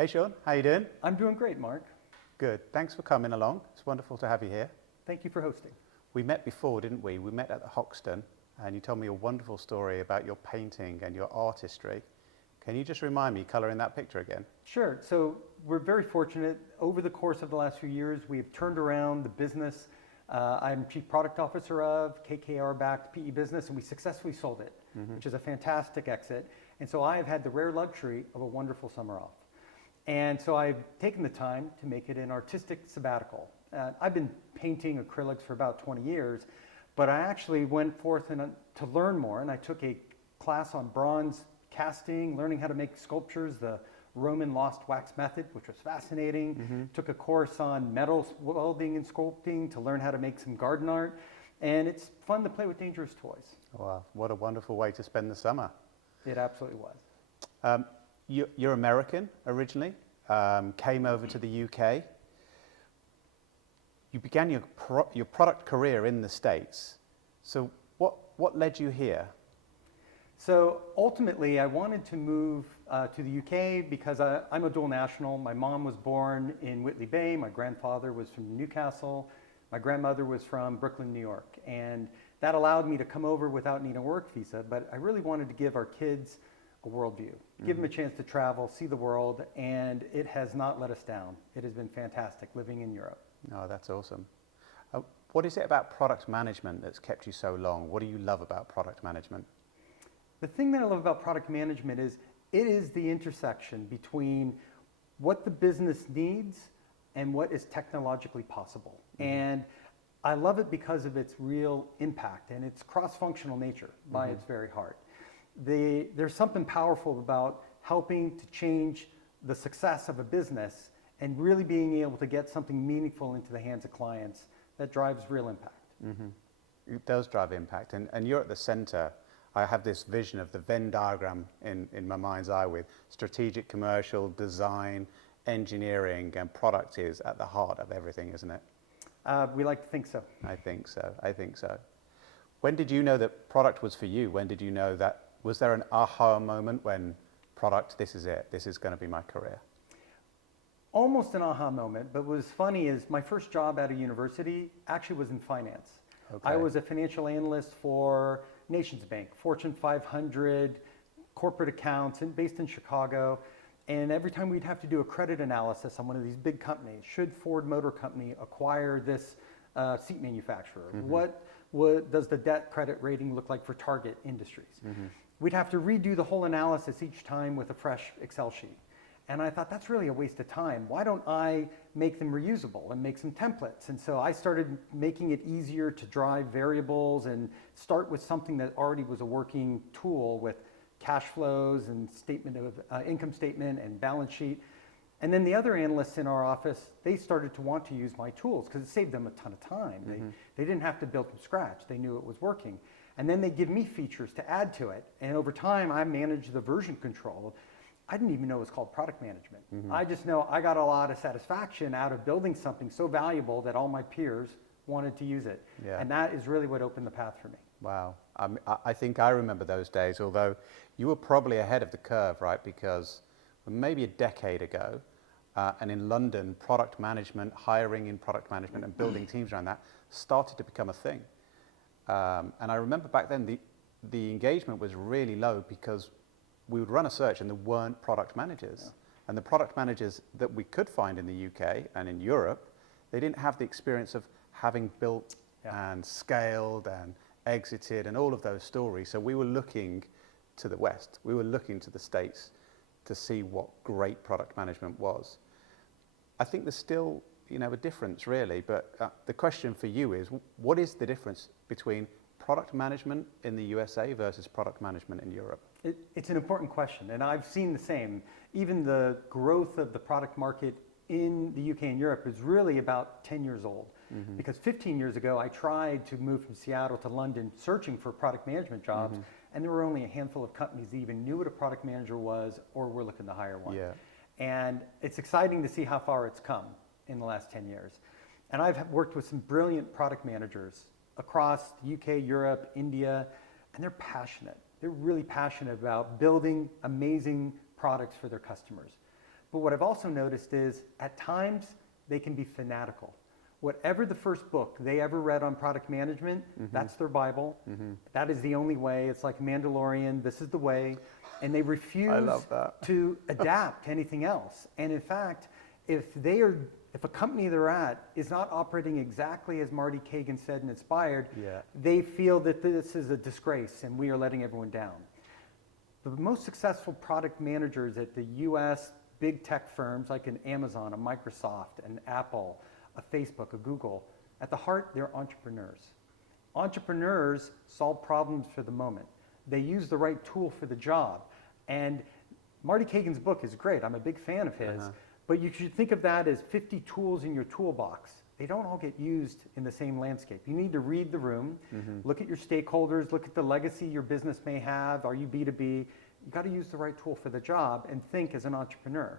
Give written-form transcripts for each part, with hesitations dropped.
Hey Sean, how you doing? I'm doing great, Mark. Good. Thanks for coming along. It's wonderful to have you here. Thank you for hosting. We met before, didn't we? We met at the Hoxton, and you told me a wonderful story about your painting and your artistry. Can you just remind me, coloring that picture again? Sure. So we're very fortunate. Over the course of the last few years, we've turned around the business I'm Chief Product Officer of, KKR-backed PE business, and we successfully sold it, which is a fantastic exit. And so I have had the rare luxury of a wonderful summer off. And so I've taken the time to make it an artistic sabbatical. I've been painting acrylics for about 20 years, but I actually went forth to learn more, and I took a class on bronze casting, learning how to make sculptures, the Roman lost wax method, which was fascinating. Took a course on metal welding and sculpting to learn how to make some garden art. And it's fun to play with dangerous toys. Wow, what a wonderful way to spend the summer. It absolutely was. You're American originally, came over to the UK. You began your product career in the States. So what led you here? So ultimately, I wanted to move to the UK because I'm a dual national. My mom was born in Whitley Bay. My grandfather was from Newcastle. My grandmother was from Brooklyn, New York. And that allowed me to come over without needing a work visa. But I really wanted to give our kids a worldview, give them a chance to travel, see the world, and it has not let us down. It has been fantastic living in Europe. Oh, that's awesome. What is it about product management that's kept you so long? What do you love about product management? The thing that I love about product management is it is the intersection between what the business needs and what is technologically possible. And I love it because of its real impact and its cross-functional nature by its very heart. There's something powerful about helping to change the success of a business and really being able to get something meaningful into the hands of clients that drives real impact. It does drive impact, and you're at the center. I have this vision of the Venn diagram in my mind's eye with strategic, commercial, design, engineering, and product is at the heart of everything, isn't it? We like to think so. I think so. I think so. When did you know that product was for you? When did you know that? Was there an aha moment when product, this is it, this is going to be my career? Almost an aha moment, but what was funny is my first job out of university actually was in finance. Okay. I was a financial analyst for Nations Bank, Fortune 500, corporate accounts, and based in Chicago. And every time we'd have to do a credit analysis on one of these big companies, should Ford Motor Company acquire this seat manufacturer? What does the debt credit rating look like for target industries? We'd have to redo the whole analysis each time with a fresh Excel sheet. And I thought, that's really a waste of time. Why don't I make them reusable and make some templates? And so I started making it easier to drive variables and start with something that already was a working tool with cash flows and statement of income statement and balance sheet. And then the other analysts in our office, they started to want to use my tools because it saved them a ton of time. They didn't have to build from scratch. They knew it was working. And then they give me features to add to it. And over time, I managed the version control. I didn't even know it was called product management. I just know I got a lot of satisfaction out of building something so valuable that all my peers wanted to use it. Yeah. And that is really what opened the path for me. Wow. I think I remember those days, although you were probably ahead of the curve, right? Because maybe a decade ago, and in London, product management, hiring in product management and building teams around that started to become a thing. And I remember back then the engagement was really low because we would run a search and there weren't product managers. Yeah. And the product managers that we could find in the UK and in Europe, they didn't have the experience of having built and scaled and exited and all of those stories. So we were looking to the West. We were looking to the States to see what great product management was. I think there's still, a difference really, but the question for you is, what is the difference between product management in the USA versus product management in Europe? It's an important question, and I've seen the same. Even the growth of the product market in the UK and Europe is really about 10 years old. Because 15 years ago, I tried to move from Seattle to London searching for product management jobs, and there were only a handful of companies that even knew what a product manager was or were looking to hire one. Yeah. And it's exciting to see how far it's come in the last 10 years. And I've worked with some brilliant product managers across the UK, Europe, India, and they're passionate. They're really passionate about building amazing products for their customers. But what I've also noticed is at times they can be fanatical. Whatever the first book they ever read on product management, that's their Bible. That is the only way. It's like Mandalorian, this is the way. And they refuse to adapt to anything else. And in fact, if a company they're at is not operating exactly as Marty Kagan said and inspired, they feel that this is a disgrace and we are letting everyone down. The most successful product managers at the US big tech firms like an Amazon, a Microsoft, an Apple, a Facebook, a Google, at the heart, they're entrepreneurs. Entrepreneurs solve problems for the moment. They use the right tool for the job. And Marty Kagan's book is great. I'm a big fan of his. But you should think of that as 50 tools in your toolbox. They don't all get used in the same landscape. You need to read the room, look at your stakeholders, look at the legacy your business may have. Are you B2B? You got to use the right tool for the job and think as an entrepreneur.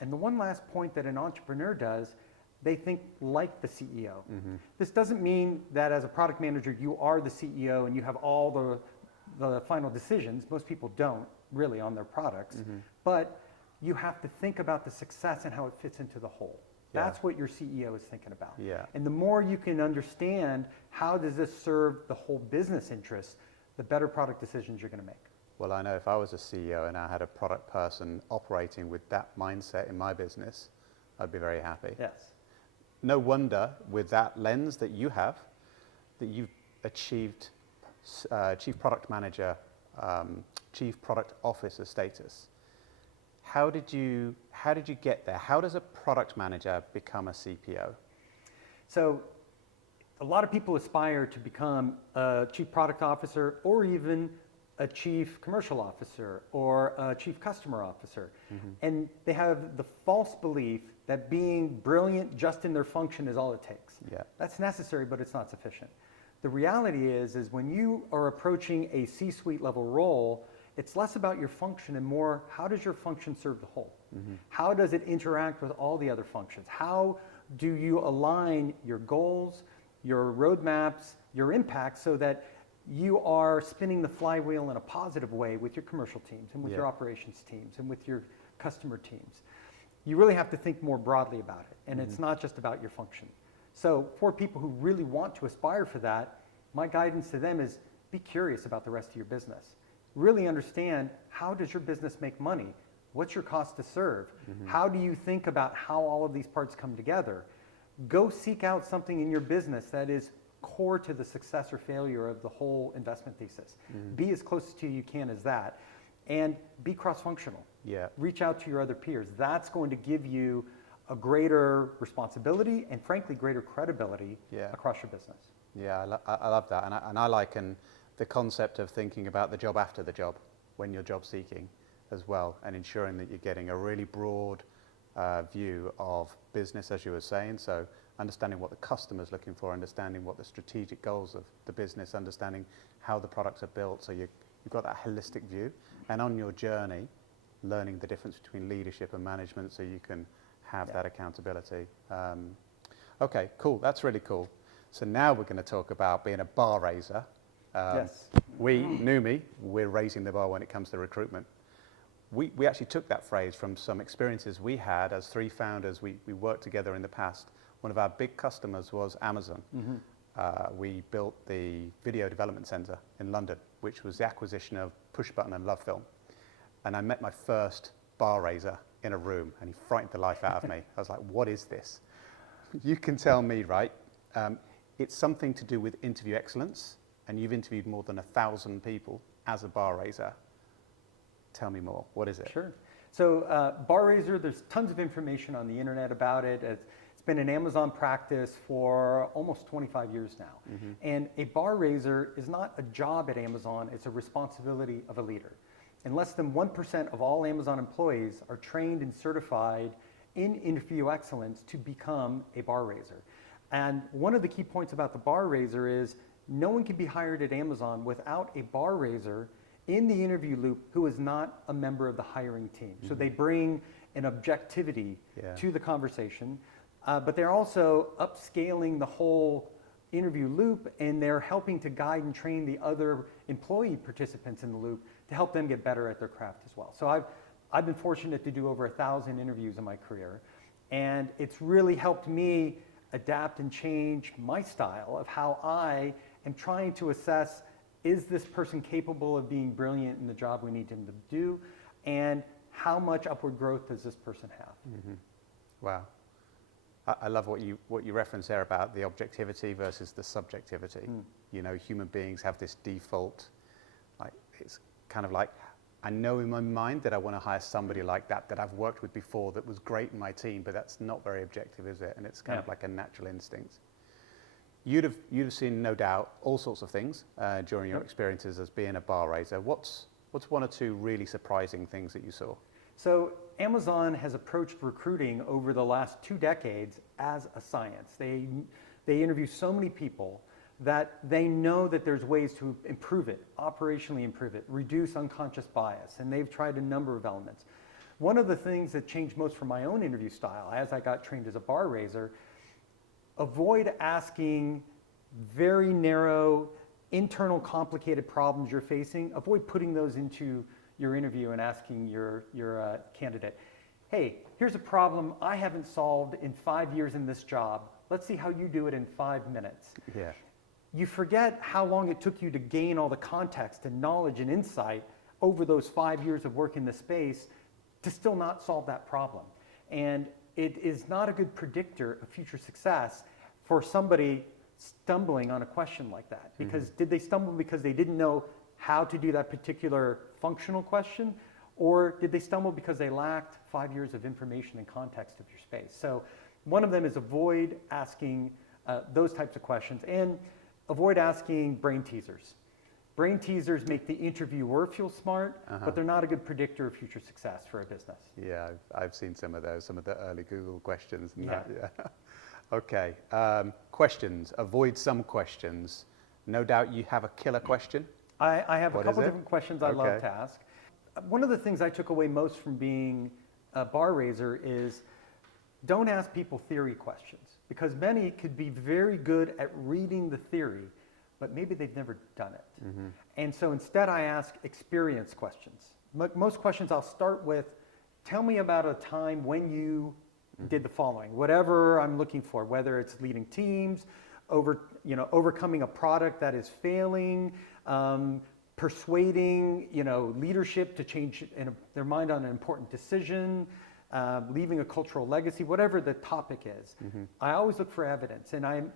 And the one last point that an entrepreneur does, they think like the CEO. This doesn't mean that as a product manager, you are the CEO and you have all the final decisions. Most people don't really on their products, but you have to think about the success and how it fits into the whole. That's what your CEO is thinking about. And the more you can understand how does this serve the whole business interest, the better product decisions you're going to make. Well, I know if I was a CEO and I had a product person operating with that mindset in my business, I'd be very happy. No wonder with that lens that you have, that you've achieved Chief Product Manager, Chief Product Officer status. How did you get there? How does a product manager become a CPO? So a lot of people aspire to become a Chief Product Officer or even a Chief Commercial Officer or a Chief Customer Officer. And they have the false belief that being brilliant just in their function is all it takes. That's necessary, but it's not sufficient. The reality is when you are approaching a C-suite level role, it's less about your function and more, how does your function serve the whole? How does it interact with all the other functions? How do you align your goals, your roadmaps, your impact so that you are spinning the flywheel in a positive way with your commercial teams and with your operations teams and with your customer teams? You really have to think more broadly about it, and it's not just about your function. So for people who really want to aspire for that, my guidance to them is be curious about the rest of your business. Really understand, how does your business make money? What's your cost to serve? How do you think about how all of these parts come together? Go seek out something in your business that is core to the success or failure of the whole investment thesis. Be as close to you can as that, and be cross-functional. Reach out to your other peers. That's going to give you a greater responsibility and frankly greater credibility across your business. I love that, and I liken the concept of thinking about the job after the job when you're job seeking as well, and ensuring that you're getting a really broad view of business, as you were saying. So understanding what the customer's looking for, understanding what the strategic goals of the business, understanding how the products are built, so you've got that holistic view. And on your journey, learning the difference between leadership and management so you can have that accountability. Okay, cool, that's really cool. So now we're going to talk about being a bar raiser. We're raising the bar when it comes to recruitment. We actually took that phrase from some experiences we had as three founders. We worked together in the past. One of our big customers was Amazon. We built the video development center in London, which was the acquisition of Pushbutton and LoveFilm. And I met my first bar raiser in a room, and he frightened the life out of me. I was like, what is this? You can tell me, right? It's something to do with interview excellence, and you've interviewed more than 1,000 people as a bar raiser. Tell me more. What is it? Sure. So bar raiser, there's tons of information on the internet about it. It's been an Amazon practice for almost 25 years now. And a bar raiser is not a job at Amazon, it's a responsibility of a leader. And less than 1% of all Amazon employees are trained and certified in interview excellence to become a bar raiser. And one of the key points about the bar raiser is no one can be hired at Amazon without a bar raiser in the interview loop who is not a member of the hiring team. So they bring an objectivity to the conversation, but they're also upscaling the whole interview loop, and they're helping to guide and train the other employee participants in the loop to help them get better at their craft as well. So I've been fortunate to do over 1,000 interviews in my career, and it's really helped me adapt and change my style of how I am trying to assess, is this person capable of being brilliant in the job we need him to do, and how much upward growth does this person have? Mm-hmm. Wow. I love what you referenced there about the objectivity versus the subjectivity. You know, human beings have this default, like it's kind of like, I know in my mind that I want to hire somebody like that I've worked with before that was great in my team, but that's not very objective, is it? And it's kind of like a natural instinct. You'd have seen, no doubt, all sorts of things during your experiences as being a bar raiser. What's one or two really surprising things that you saw? So Amazon has approached recruiting over the last 2 decades as a science. They interview so many people that they know that there's ways to improve it, operationally improve it, reduce unconscious bias, and they've tried a number of elements. One of the things that changed most from my own interview style as I got trained as a bar raiser, avoid asking very narrow, internal complicated problems you're facing. Avoid putting those into your interview and asking your candidate, hey, here's a problem I haven't solved in 5 years in this job. Let's see how you do it in 5 minutes. Yeah. You forget how long it took you to gain all the context and knowledge and insight over those 5 years of work in the space to still not solve that problem. And it is not a good predictor of future success for somebody stumbling on a question like that. Because did they stumble because they didn't know how to do that particular functional question, or did they stumble because they lacked 5 years of information and context of your space? So one of them is avoid asking those types of questions, and avoid asking brain teasers. Brain teasers make the interviewer feel smart, but they're not a good predictor of future success for a business. Yeah, I've seen some of those, some of the early Google questions. And Yeah. that, yeah. Okay, questions. Avoid some questions. No doubt you have a killer question. I have What a couple is it? different questions I love Okay. to ask. One of the things I took away most from being a bar raiser is don't ask people theory questions, because many could be very good at reading the theory, but maybe they've never done it. And so instead I ask experience questions. Most questions I'll start with, tell me about a time when you did the following, whatever I'm looking for, whether it's leading teams, overcoming a product that is failing, persuading leadership to change their mind on an important decision, leaving a cultural legacy, whatever the topic is. I always look for evidence. And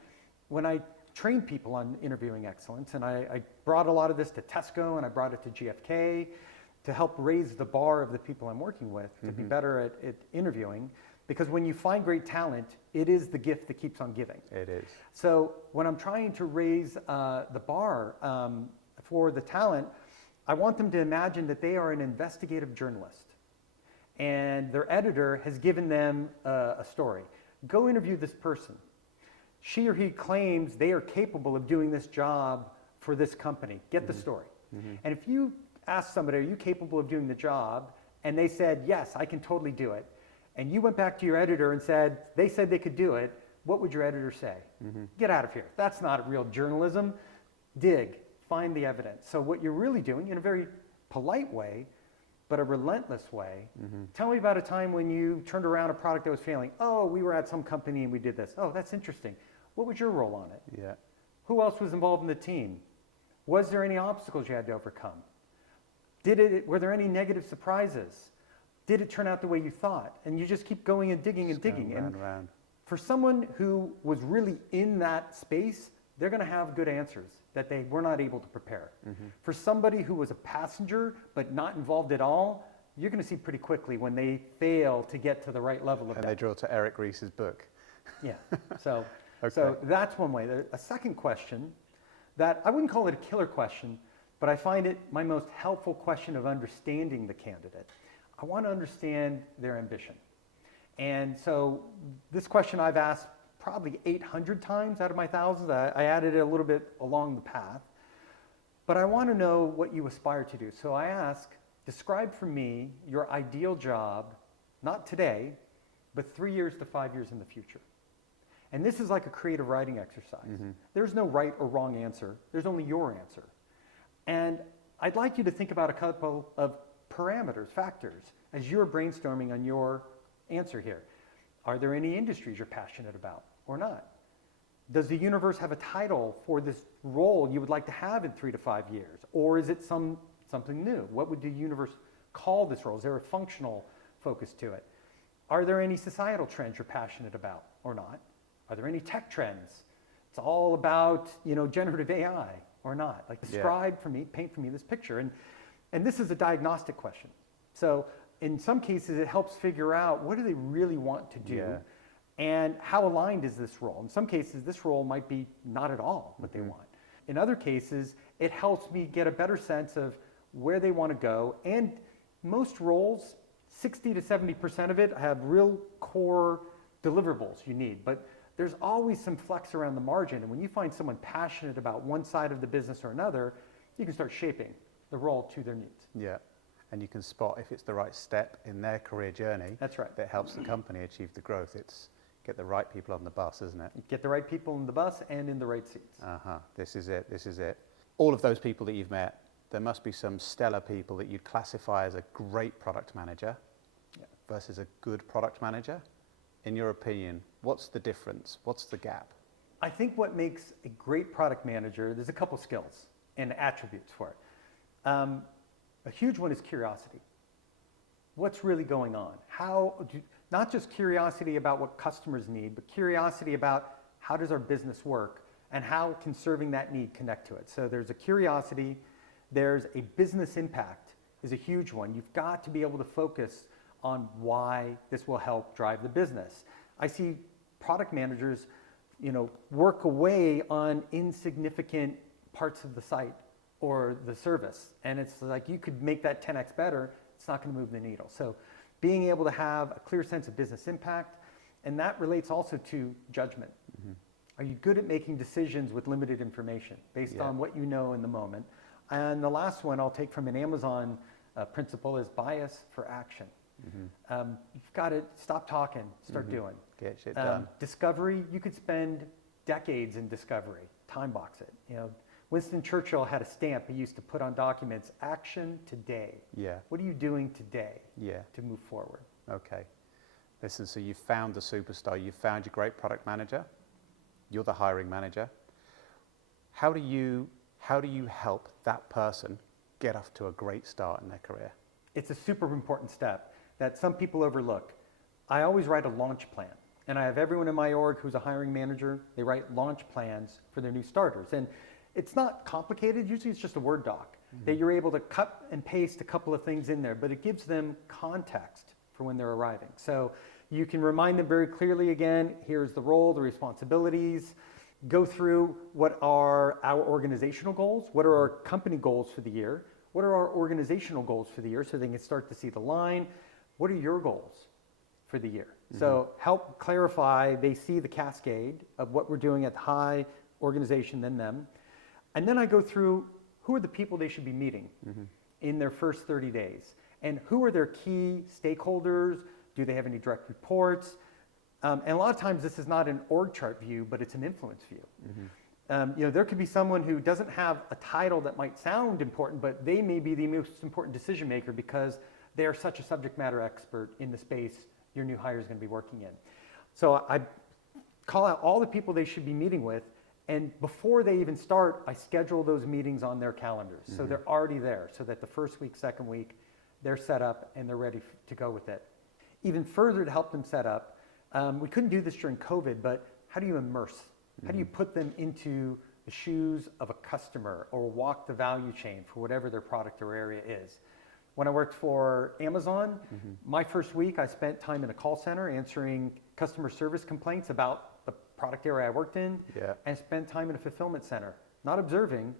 when I train people on interviewing excellence, and I brought a lot of this to Tesco and I brought it to GFK to help raise the bar of the people I'm working with to be better at interviewing. Because when you find great talent, it is the gift that keeps on giving. It is. So when I'm trying to raise the bar for the talent, I want them to imagine that they are an investigative journalist. And their editor has given them a story. Go interview this person. She or he claims they are capable of doing this job for this company. Get the story. And if you ask somebody, are you capable of doing the job? And they said, yes, I can totally do it. And you went back to your editor and said, they said they could do it, what would your editor say? Get out of here. That's not real journalism. Dig. Find the evidence. So what you're really doing, in a very polite way, but a relentless way, tell me about a time when you turned around a product that was failing. Oh, we were at some company and we did this. Oh, that's interesting. What was your role on it? Yeah. Who else was involved in the team? Was there any obstacles you had to overcome? Were there any negative surprises? Did it turn out the way you thought? And you just keep going and digging and digging. Round, round. For someone who was really in that space, they're going to have good answers that they were not able to prepare. For somebody who was a passenger but not involved at all, you're going to see pretty quickly when they fail to get to the right level of And that. they draw to Eric Ries's book. Yeah. So, Okay. so that's one way. A second question that I wouldn't call it a killer question, but I find it my most helpful question of understanding the candidate. I want to understand their ambition. And so this question I've asked probably 800 times out of my thousands. I added it a little bit along the path. But I want to know what you aspire to do. So I ask, describe for me your ideal job, not today, but 3 years to 5 years in the future. And this is like a creative writing exercise. There's no right or wrong answer. There's only your answer. And I'd like you to think about a couple of parameters, factors, as you're brainstorming on your answer here. Are there any industries you're passionate about or not? Does the universe have a title for this role you would like to have in 3 to 5 years? Or is it something new? What would the universe call this role? Is there a functional focus to it? Are there any societal trends you're passionate about or not? Are there any tech trends? It's all about, generative AI or not. Like describe for me, paint for me this picture. And this is a diagnostic question. So in some cases, it helps figure out what do they really want to do and how aligned is this role. In some cases, this role might be not at all what they want. In other cases, it helps me get a better sense of where they want to go. And most roles, 60 to 70% of it have real core deliverables you need. But there's always some flex around the margin. And when you find someone passionate about one side of the business or another, you can start shaping the role to their needs. Yeah. And you can spot if it's the right step in their career journey. That's right. That helps the company achieve the growth. It's get the right people on the bus, isn't it? Get the right people in the bus and in the right seats. This is it. This is it. All of those people that you've met, there must be some stellar people that you'd classify as a great product manager versus a good product manager. In your opinion, what's the difference? What's the gap? I think what makes a great product manager, there's a couple skills and attributes for it. A huge one is curiosity. What's really going on? Not just curiosity about what customers need, but curiosity about how does our business work and how can serving that need connect to it. So there's a curiosity, there's a business impact is a huge one. You've got to be able to focus on why this will help drive the business. I see product managers, work away on insignificant parts of the site or the service. And it's like you could make that 10x better, it's not going to move the needle. So being able to have a clear sense of business impact, and that relates also to judgment. Are you good at making decisions with limited information based on what you know in the moment? And the last one I'll take from an Amazon principle is bias for action. You've got to stop talking, start doing. Get shit done. Discovery, you could spend decades in discovery, time box it. Winston Churchill had a stamp he used to put on documents, action today. Yeah. What are you doing today Yeah. to move forward? Okay. Listen, so you've found the superstar, you've found your great product manager, you're the hiring manager. How do you help that person get off to a great start in their career? It's a super important step that some people overlook. I always write a launch plan. And I have everyone in my org who's a hiring manager, they write launch plans for their new starters. And it's not complicated, usually it's just a Word doc that you're able to cut and paste a couple of things in there, but it gives them context for when they're arriving. So you can remind them very clearly again, here's the role, the responsibilities, go through what are our organizational goals, what are our company goals for the year, what are our organizational goals for the year so they can start to see the line, what are your goals for the year? So help clarify, they see the cascade of what we're doing at the high organization than them. And then I go through who are the people they should be meeting in their first 30 days and who are their key stakeholders, do they have any direct reports? And a lot of times this is not an org chart view, but it's an influence view. There could be someone who doesn't have a title that might sound important, but they may be the most important decision maker because they are such a subject matter expert in the space your new hire is going to be working in. So I call out all the people they should be meeting with, and before they even start, I schedule those meetings on their calendars. So they're already there, so that the first week, second week, they're set up and they're ready to go with it. Even further to help them set up, we couldn't do this during COVID, but how do you immerse? How do you put them into the shoes of a customer or walk the value chain for whatever their product or area is? When I worked for Amazon, my first week I spent time in a call center answering customer service complaints about the product area I worked in, and spent time in a fulfillment center, not observing,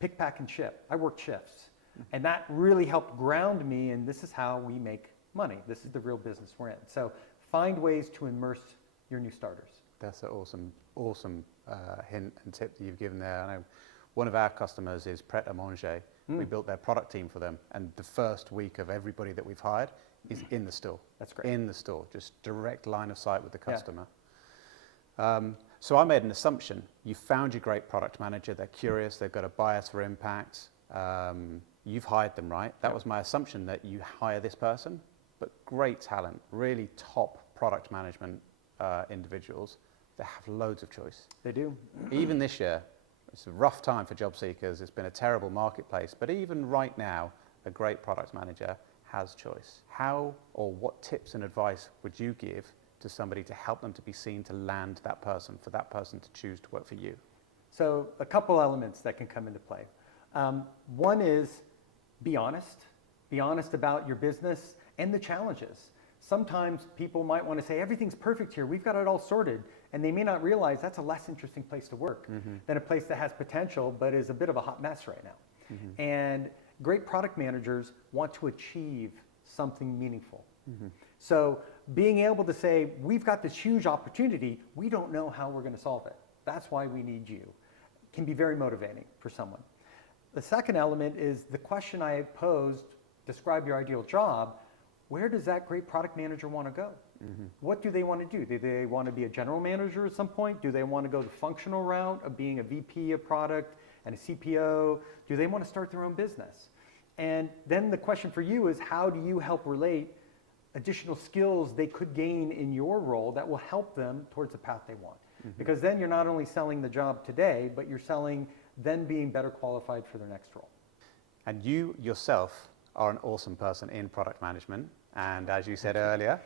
pick, pack, and ship. I worked shifts. And that really helped ground me, and this is how we make money. This is the real business we're in. So find ways to immerse your new starters. That's an awesome hint and tip that you've given there. I know one of our customers is Pret a Manger. We built their product team for them, and the first week of everybody that we've hired is in the store. That's great. In the store, just direct line of sight with the customer. So I made an assumption. You found your great product manager. They're curious. They've got a bias for impact. You've hired them, right? That was my assumption, that you hire this person, but great talent, really top product management individuals. They have loads of choice. They do. Even this year, it's a rough time for job seekers. It's been a terrible marketplace, but even right now, a great product manager has choice. How or what tips and advice would you give to somebody to help them to be seen to land that person, for that person to choose to work for you? So a couple elements that can come into play. One is be honest. Be honest about your business and the challenges. Sometimes people might want to say, everything's perfect here, we've got it all sorted. And they may not realize that's a less interesting place to work than a place that has potential but is a bit of a hot mess right now. And great product managers want to achieve something meaningful. So being able to say, we've got this huge opportunity, we don't know how we're going to solve it. That's why we need you, can be very motivating for someone. The second element is the question I posed, describe your ideal job. Where does that great product manager want to go? What do they want to do? Do they want to be a general manager at some point? Do they want to go the functional route of being a VP of product and a CPO? Do they want to start their own business? And then the question for you is, how do you help relate additional skills they could gain in your role that will help them towards the path they want? Because then you're not only selling the job today, but you're selling them being better qualified for their next role. And you yourself are an awesome person in product management. And as you said earlier,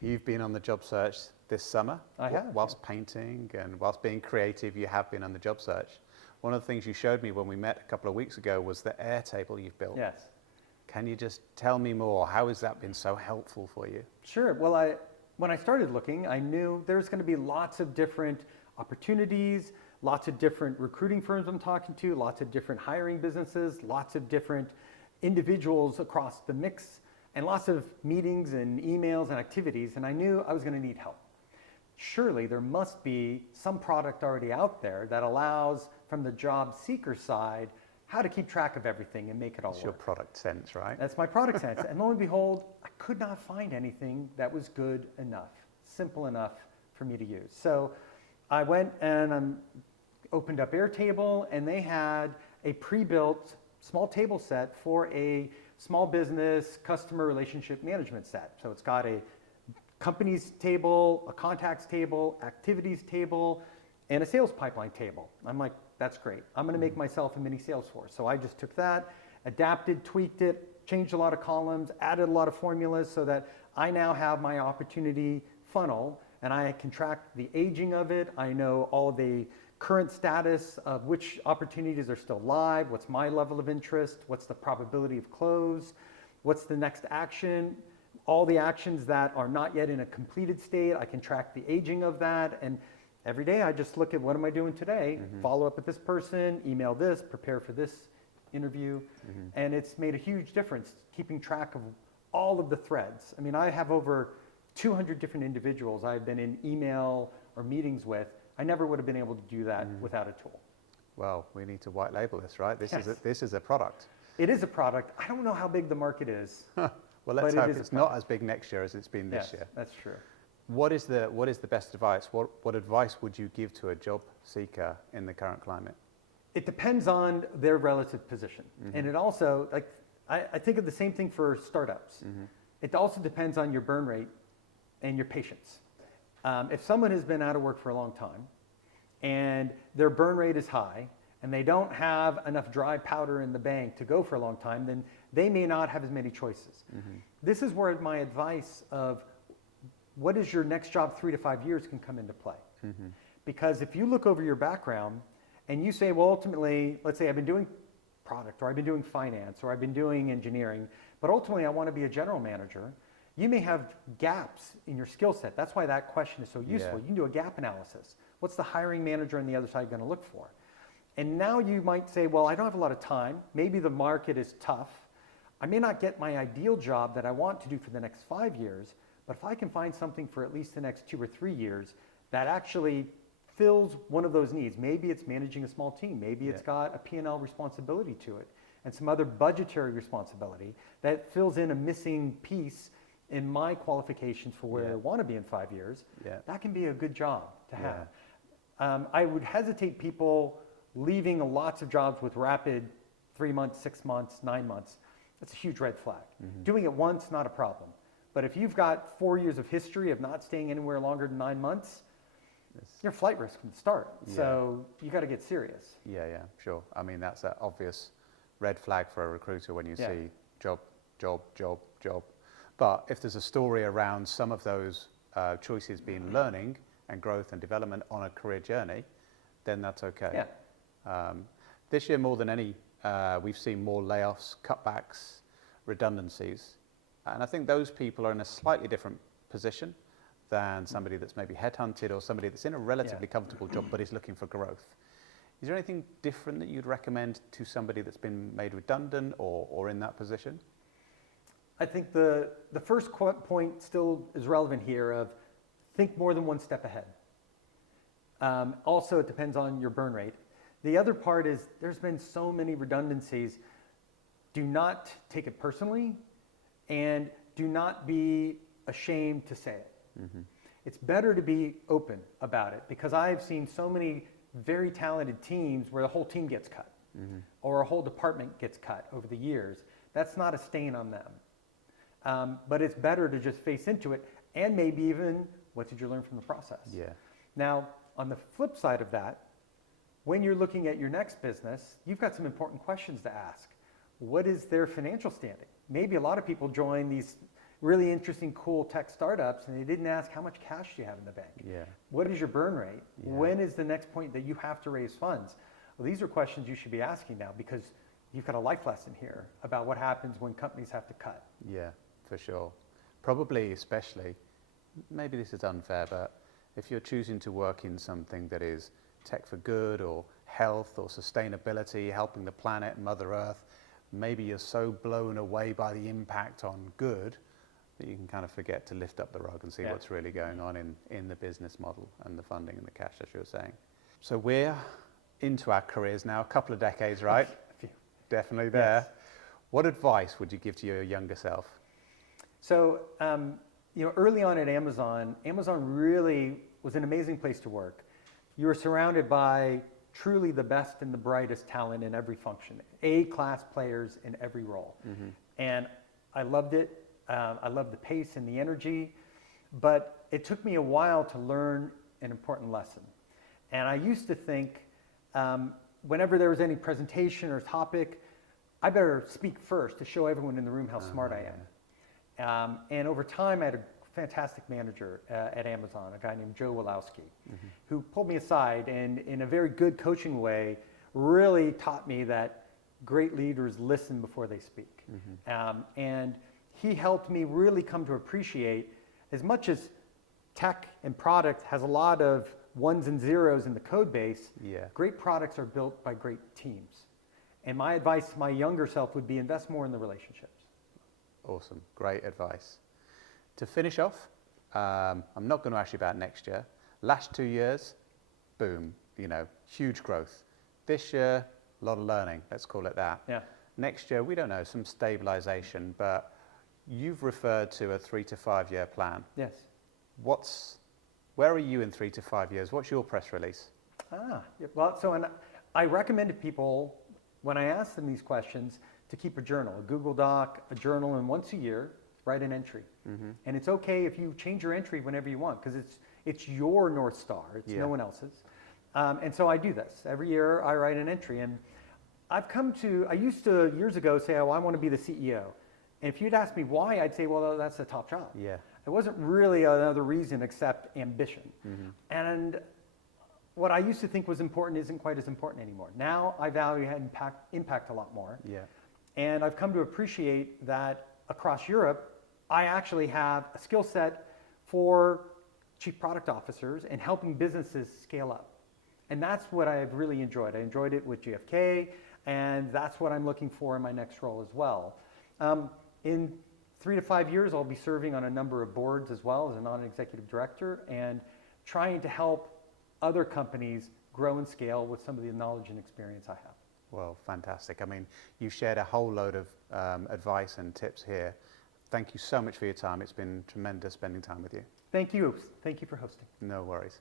you've been on the job search this summer. I have. Whilst painting and whilst being creative, you have been on the job search. One of the things you showed me when we met a couple of weeks ago was the Airtable you've built. Yes. Can you just tell me more? How has that been so helpful for you? Sure. Well, when I started looking, I knew there's going to be lots of different opportunities, lots of different recruiting firms I'm talking to, lots of different hiring businesses, lots of different individuals across the mix, and lots of meetings and emails and activities, and I knew I was going to need help. Surely there must be some product already out there that allows, from the job seeker side, how to keep track of everything and make it all It's work. your product sense, right? That's my product sense. And lo and behold, I could not find anything that was good enough, simple enough for me to use. So I went and opened up Airtable, and they had a pre-built small table set for a small business customer relationship management set. So it's got a companies table, a contacts table, activities table, and a sales pipeline table. I'm like, that's great. I'm going to make myself a mini Salesforce. So I just took that, adapted, tweaked it, changed a lot of columns, added a lot of formulas so that I now have my opportunity funnel, and I can track the aging of it. I know all the current status of which opportunities are still live, what's my level of interest, what's the probability of close, what's the next action, all the actions that are not yet in a completed state, I can track the aging of that, and every day I just look at what am I doing today, follow up with this person, email this, prepare for this interview, and it's made a huge difference keeping track of all of the threads. I mean, I have over 200 different individuals I've been in email or meetings with. I never would have been able to do that without a tool. Well, we need to white label this, right? This Yes. this is a product. It is a product. I don't know how big the market is. Well, let's But it hope is it's a not as big next year as it's been this Yes, year. that's true. What is the best advice? What advice would you give to a job seeker in the current climate? It depends on their relative position. And it also, like, I think of the same thing for startups. It also depends on your burn rate and your patience. If someone has been out of work for a long time and their burn rate is high and they don't have enough dry powder in the bank to go for a long time, then they may not have as many choices. This is where my advice of what is your next job 3 to 5 years can come into play. Because if you look over your background and you say, well, ultimately, let's say I've been doing product, or I've been doing finance, or I've been doing engineering, but ultimately I want to be a general manager, you may have gaps in your skill set. That's why that question is so useful. Yeah. You can do a gap analysis. What's the hiring manager on the other side going to look for? And now you might say, well, I don't have a lot of time. Maybe the market is tough. I may not get my ideal job that I want to do for the next 5 years, but if I can find something for at least the next 2 or 3 years that actually fills one of those needs, maybe it's managing a small team, maybe it's got a P&L responsibility to it, and some other budgetary responsibility that fills in a missing piece in my qualifications for where I want to be in 5 years, that can be a good job to have. I would hesitate people leaving lots of jobs with rapid 3 months, 6 months, 9 months, that's a huge red flag. Doing it once, not a problem. But if you've got 4 years of history of not staying anywhere longer than 9 months, your flight risk from the start. Yeah. So you got to get serious. Yeah, sure. I mean, that's an obvious red flag for a recruiter when you see job, job, job, job. But if there's a story around some of those choices being learning and growth and development on a career journey, then that's okay. Yeah. This year, more than any, we've seen more layoffs, cutbacks, redundancies. And I think those people are in a slightly different position than somebody that's maybe headhunted or somebody that's in a relatively comfortable job but is looking for growth. Is there anything different that you'd recommend to somebody that's been made redundant or in that position? I think the first point still is relevant here of think more than one step ahead. Also, it depends on your burn rate. The other part is there's been so many redundancies. Do not take it personally and do not be ashamed to say it. It's better to be open about it because I've seen so many very talented teams where the whole team gets cut or a whole department gets cut over the years. That's not a stain on them. But it's better to just face into it and maybe even what did you learn from the process? Yeah. Now, on the flip side of that, when you're looking at your next business, you've got some important questions to ask. What is their financial standing? Maybe a lot of people join these really interesting, cool tech startups and they didn't ask how much cash do you have in the bank? Yeah. What is your burn rate? Yeah. When is the next point that you have to raise funds? Well, these are questions you should be asking now because you've got a life lesson here about what happens when companies have to cut. Yeah, for sure. Probably especially, maybe this is unfair, but if you're choosing to work in something that is tech for good or health or sustainability, helping the planet and Mother Earth, maybe you're so blown away by the impact on good that you can kind of forget to lift up the rug and see what's really going on in the business model and the funding and the cash, as you were saying. So we're into our careers now, a couple of decades, right? Definitely there. Yes. What advice would you give to your younger self? So, early on at Amazon really was an amazing place to work. You were surrounded by truly the best and the brightest talent in every function, A-class players in every role. And I loved it. I loved the pace and the energy, but it took me a while to learn an important lesson. And I used to think whenever there was any presentation or topic, I better speak first to show everyone in the room how smart I am. And over time, I had a fantastic manager at Amazon, a guy named Joe Walowski, who pulled me aside and in a very good coaching way, really taught me that great leaders listen before they speak. And he helped me really come to appreciate, as much as tech and product has a lot of ones and zeros in the code base, great products are built by great teams. And my advice to my younger self would be invest more in the relationships. Awesome, great advice. To finish off, I'm not going to ask you about next year. Last 2 years, boom, huge growth. This year, a lot of learning, let's call it that. Yeah. Next year, we don't know, some stabilization, but you've referred to a 3 to 5 year plan. Yes. Where are you in 3 to 5 years? What's your press release? I recommend to people, when I ask them these questions, to keep a journal, a Google Doc, a journal, and once a year, write an entry. And it's okay if you change your entry whenever you want, because it's your North Star, it's no one else's. And so I do this. Every year I write an entry. And I used to years ago say, oh, I want to be the CEO. And if you'd ask me why, I'd say, well, that's the top job. Yeah. It wasn't really another reason except ambition. And what I used to think was important isn't quite as important anymore. Now I value impact a lot more. Yeah. And I've come to appreciate that across Europe, I actually have a skill set for chief product officers and helping businesses scale up. And that's what I've really enjoyed. I enjoyed it with GFK, and that's what I'm looking for in my next role as well. In 3 to 5 years, I'll be serving on a number of boards as well as a non-executive director and trying to help other companies grow and scale with some of the knowledge and experience I have. Well, fantastic. I mean, you shared a whole load of advice and tips here. Thank you so much for your time. It's been tremendous spending time with you. Thank you. Thank you for hosting. No worries.